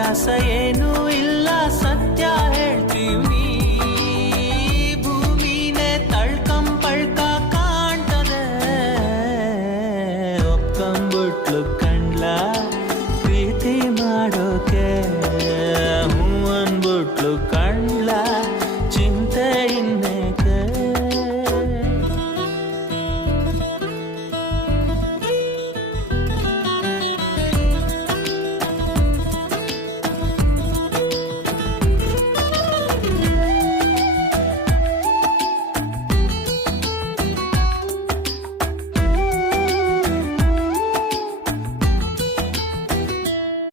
ವ್ಯತ್ಯಾಸ ಏನೂ ಇಲ್ಲ ಸತ್ಯ ಹೇಳ್ತೀವಿ. ಭೂಮಿನೇ ತಳ್ಕಂಪಳ್ಕ ಕಾಣ್ತದೆ, ಒಪ್ಕೊಂಬಿಟ್ಲು ಕಂಡ್ಲ ಪ್ರೀತಿ ಮಾಡೋಕೆ, ಹೂ ಅನ್ಬಿಟ್ಲು